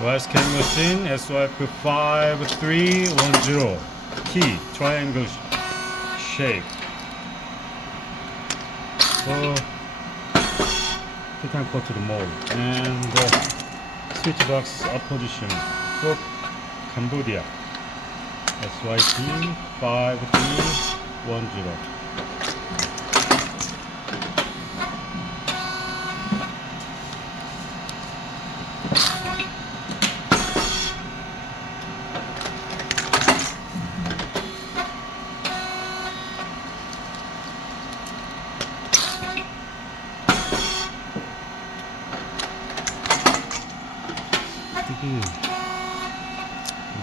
rice canning machine SYP5310T triangle shape for two-time coated mold, and switch box opposition for Cambodia SYP5310.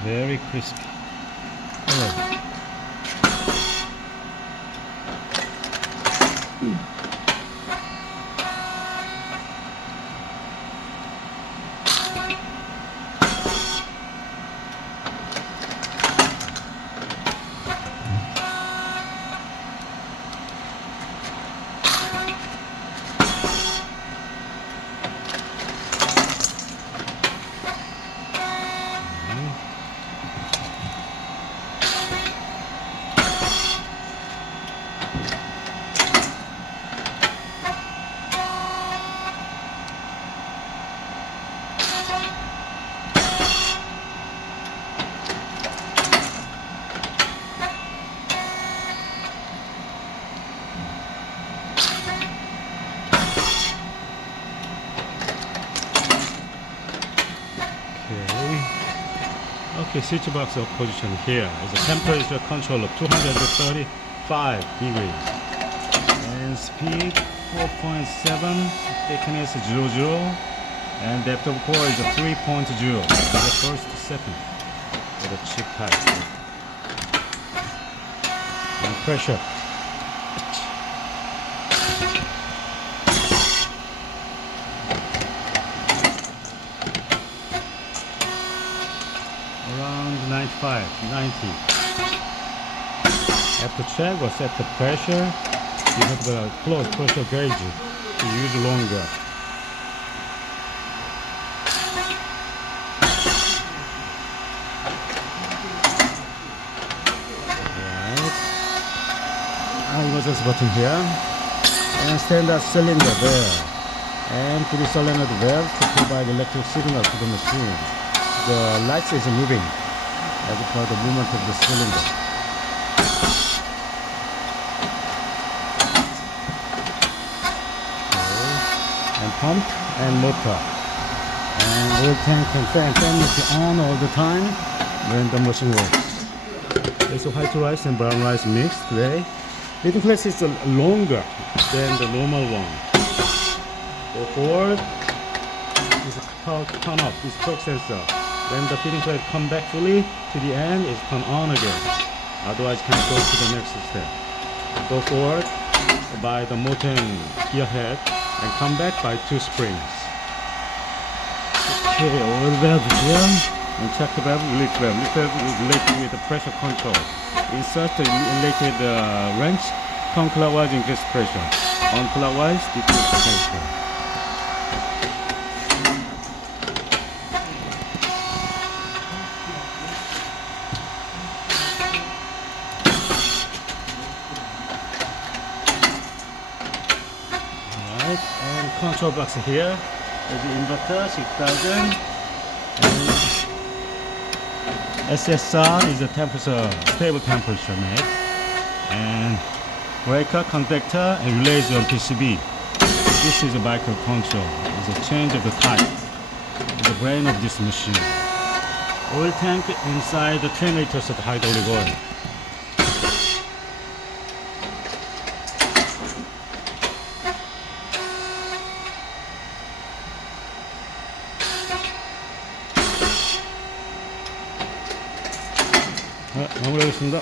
Very crispy. Okay, switch box of position here is a temperature control of 235 degrees and speed 4.7, thickness 00, and depth of core is a 3.0. The first second for the chip type. And pressure. Around 95, 90. After check or set the pressure, you have the close pressure gauge to use longer. Right. Angle this button here, and standard cylinder there, and 3 solenoid valve to provide electric signal to the machine. The light is moving as per the movement of the cylinder. Okay. And pump and motor. And oil tank and fan is on all the time when the machine works. There's a white rice and brown rice mixed today. Feeding place is longer than the normal one. Go forward. This is turn off, this torque sensor. When the feeding plate come back fully to the end, it's turn on again. Otherwise, can't go to the next step. Go forward by the motor and gear head, and come back by 2 springs. Okay, oil valve here, and check the valve, release valve. This valve is related with the pressure control. Insert the related wrench, counterclockwise increase pressure, unclockwise decrease pressure. And control box here is the inverter 6000, and SSR is a temperature, stable temperature made, and breaker, contactor, and relays on PCB. This is a microcontrol. It's a change of the type. It's the brain of this machine. Oil tank inside the 10 liters of hydraulic oil. 마무리하겠습니다.